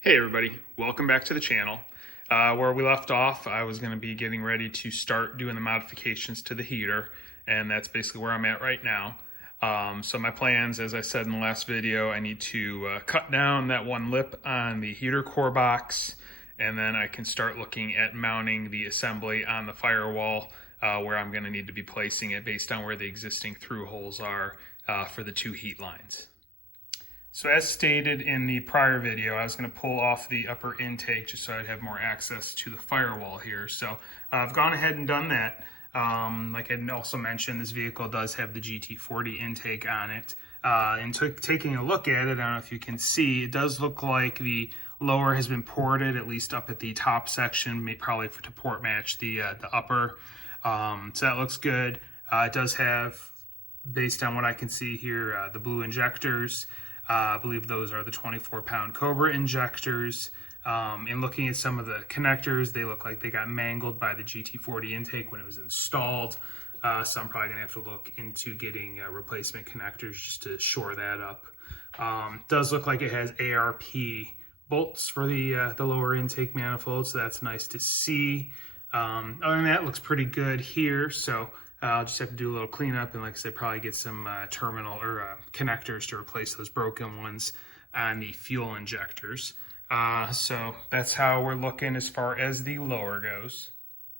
Hey everybody, welcome back to the channel. Where we left off, I was going to be getting ready to start doing the modifications to the heater, and that's basically where I'm at right now. So my plans, as I said in the last video, I need to cut down that one lip on the heater core box, and then I can start looking at mounting the assembly on the firewall, where I'm going to need to be placing it based on where the existing through holes are for the two heat lines. So as stated in the prior video, I was going to pull off the upper intake just so I'd have more access to the firewall here. So I've gone ahead and done that. Like I also mentioned, this vehicle does have the Gt40 intake on it. And taking a look at it, I don't know if you can see, it does look like the lower has been ported, at least up at the top section, probably to port match the upper. So that looks good. It does have, based on what I can see here, the blue injectors. I believe those are the 24-pound Cobra injectors. In looking at some of the connectors, they look like they got mangled by the Gt40 intake when it was installed. So I'm probably gonna have to look into getting replacement connectors just to shore that up. Does look like it has ARP bolts for the lower intake manifold, so that's nice to see. Other than that, it looks pretty good here. So I'll just have to do a little cleanup and, like I said, probably get some terminal or connectors to replace those broken ones on the fuel injectors. So that's how we're looking as far as the lower goes.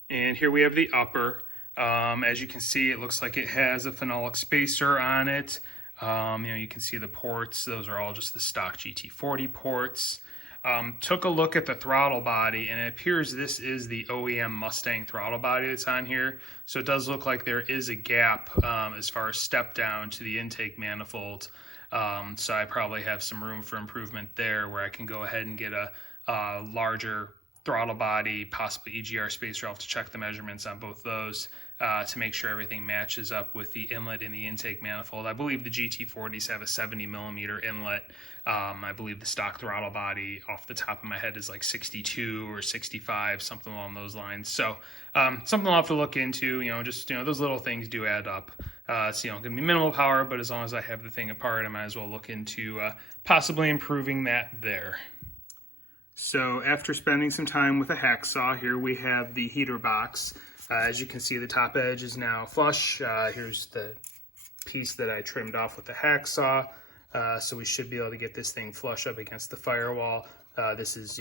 And here we have the upper. As you can see, it looks like it has a phenolic spacer on it. You can see the ports. Those are all just the stock Gt40 ports. Took a look at the throttle body, and it appears this is the OEM Mustang throttle body that's on here. So it does look like there is a gap as far as step down to the intake manifold. So I probably have some room for improvement there where I can go ahead and get a larger throttle body, possibly EGR spacer. I'll have to check the measurements on both those to make sure everything matches up with the inlet in the intake manifold. I believe the GT40s have a 70mm inlet. I believe the stock throttle body, off the top of my head, is like 62 or 65, something along those lines. So something I'll have to look into. Those little things do add up. It's going to be minimal power, but as long as I have the thing apart, I might as well look into possibly improving that there. So after spending some time with a hacksaw, here we have the heater box. As you can see, the top edge is now flush. Here's the piece that I trimmed off with the hacksaw. So we should be able to get this thing flush up against the firewall. This is,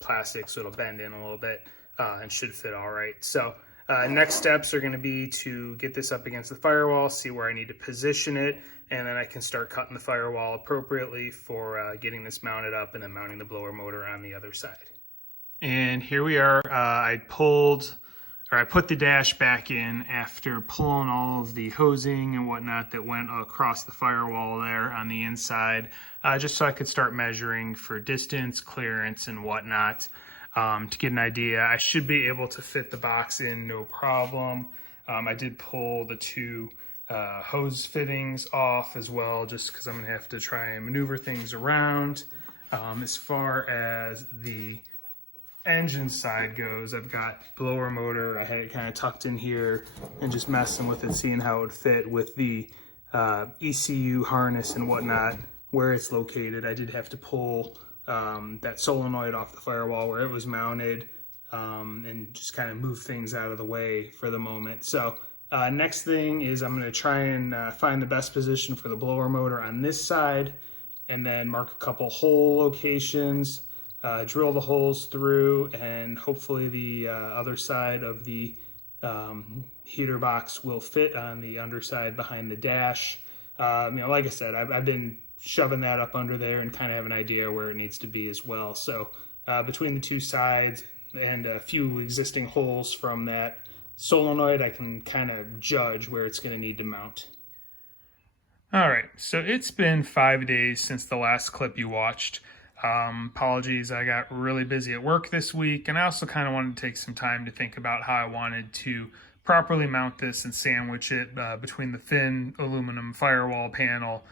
plastic, so it'll bend in a little bit and should fit all right. So next steps are going to be to get this up against the firewall, see where I need to position it, and then I can start cutting the firewall appropriately for getting this mounted up and then mounting the blower motor on the other side. And here we are. I put the dash back in after pulling all of the hosing and whatnot that went across the firewall there on the inside, just so I could start measuring for distance, clearance, and whatnot. To get an idea, I should be able to fit the box in no problem. I did pull the two hose fittings off as well, just because I'm going to have to try and maneuver things around. As far as the engine side goes, I've got blower motor. I had it kind of tucked in here and just messing with it, seeing how it would fit with the ECU harness and whatnot, where it's located. I did have to pull that solenoid off the firewall where it was mounted and just kind of move things out of the way for the moment. So next thing is I'm going to try and find the best position for the blower motor on this side, and then mark a couple hole locations, drill the holes through, and hopefully the other side of the heater box will fit on the underside behind the dash. Like I said, I've been shoving that up under there and kind of have an idea where it needs to be as well. So between the two sides and a few existing holes from that solenoid, I can kind of judge where it's going to need to mount. All right, so it's been 5 days since the last clip you watched. Apologies, I got really busy at work this week, and I also kind of wanted to take some time to think about how I wanted to properly mount this and sandwich it between the thin aluminum firewall panel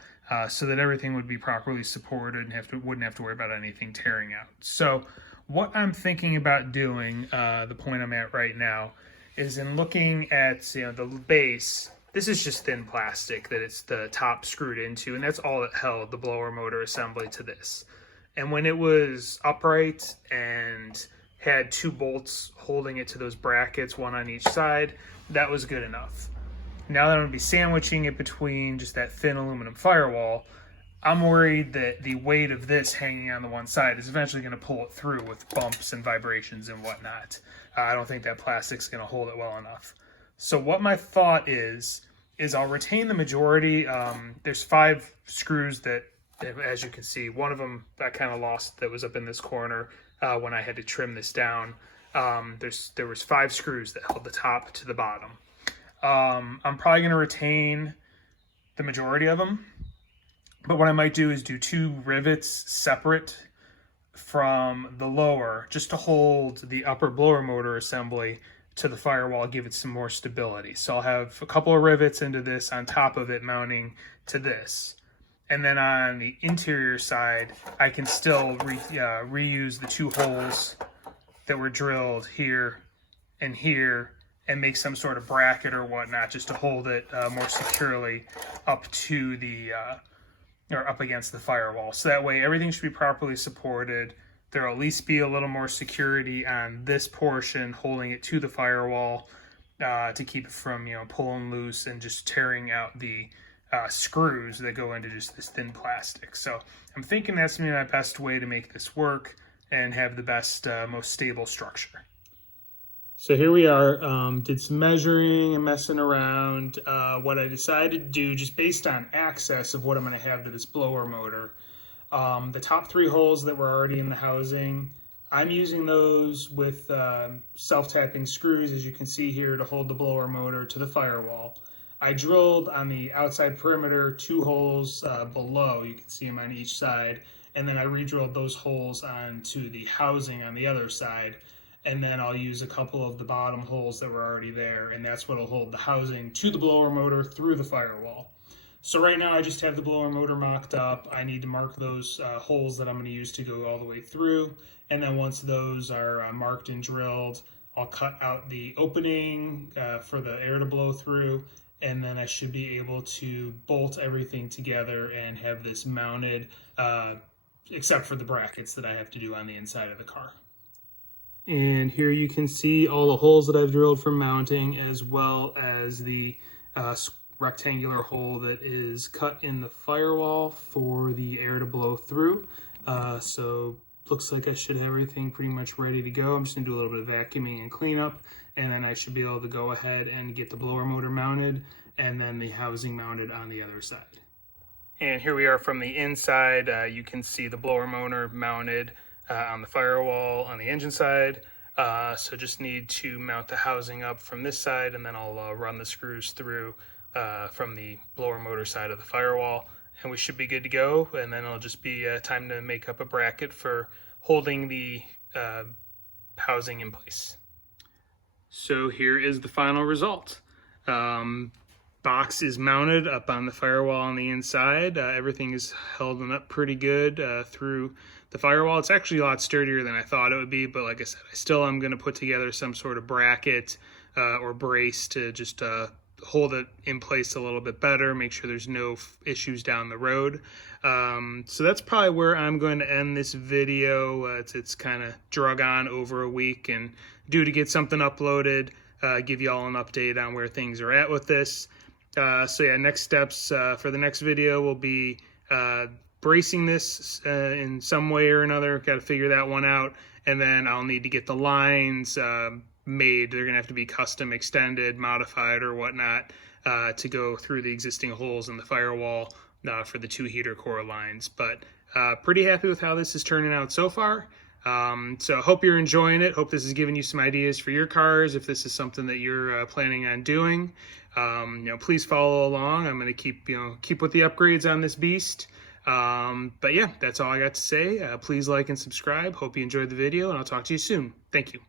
so that everything would be properly supported and wouldn't have to worry about anything tearing out. So what I'm thinking about doing, the point I'm at right now, is in looking at the base. This is just thin plastic that it's the top screwed into, and that's all that held the blower motor assembly to this. And when it was upright and had 2 bolts holding it to those brackets, 1 on each side, that was good enough. Now that I'm going to be sandwiching it between just that thin aluminum firewall, I'm worried that the weight of this hanging on the one side is eventually going to pull it through with bumps and vibrations and whatnot. I don't think that plastic's going to hold it well enough. So what my thought is I'll retain the majority. There's 5 screws that, as you can see, one of them I kind of lost that was up in this corner when I had to trim this down. There was 5 screws that held the top to the bottom. I'm probably going to retain the majority of them. But what I might do is do 2 rivets separate from the lower, just to hold the upper blower motor assembly to the firewall, give it some more stability. So I'll have a couple of rivets into this on top of it mounting to this. And then on the interior side, I can still reuse the 2 holes that were drilled here and here and make some sort of bracket or whatnot just to hold it more securely up to the or up against the firewall. So that way everything should be properly supported. There'll at least be a little more security on this portion holding it to the firewall to keep it from, pulling loose and just tearing out the screws that go into just this thin plastic. So I'm thinking that's going to be my best way to make this work and have the best, most stable structure. So here we are, did some measuring and messing around. What I decided to do, just based on access of what I'm going to have to this blower motor, the top 3 holes that were already in the housing, I'm using those with self-tapping screws, as you can see here, to hold the blower motor to the firewall. I drilled on the outside perimeter 2 holes below, you can see them on each side, and then I re-drilled those holes onto the housing on the other side. And then I'll use a couple of the bottom holes that were already there, and that's what will hold the housing to the blower motor through the firewall. So right now I just have the blower motor mocked up. I need to mark those holes that I'm going to use to go all the way through, and then once those are marked and drilled, I'll cut out the opening for the air to blow through, and then I should be able to bolt everything together and have this mounted, except for the brackets that I have to do on the inside of the car. And here you can see all the holes that I've drilled for mounting, as well as the rectangular hole that is cut in the firewall for the air to blow through. So looks like I should have everything pretty much ready to go. I'm just gonna do a little bit of vacuuming and cleanup, and then I should be able to go ahead and get the blower motor mounted and then the housing mounted on the other side. And here we are from the inside. You can see the blower motor mounted on the firewall on the engine side. So just need to mount the housing up from this side, and then I'll run the screws through from the blower motor side of the firewall, and we should be good to go. And then it'll just be time to make up a bracket for holding the housing in place. So here is the final result. Box is mounted up on the firewall on the inside. Everything is held up pretty good through the firewall. It's actually a lot sturdier than I thought it would be, but like I said, I still am going to put together some sort of bracket or brace to just hold it in place a little bit better, make sure there's no issues down the road. So that's probably where I'm going to end this video. It's kind of drug on over a week, and due to get something uploaded, give you all an update on where things are at with this. So yeah, next steps for the next video will be bracing this in some way or another. Got to figure that one out, and then I'll need to get the lines made. They're gonna have to be custom extended, modified, or whatnot to go through the existing holes in the firewall for the 2 heater core lines. But pretty happy with how this is turning out so far. So I hope you're enjoying it. Hope this is giving you some ideas for your cars if this is something that you're planning on doing. Please follow along. I'm going to keep with the upgrades on this beast. But yeah, that's all I got to say. Please like and subscribe. Hope you enjoyed the video, and I'll talk to you soon. Thank you.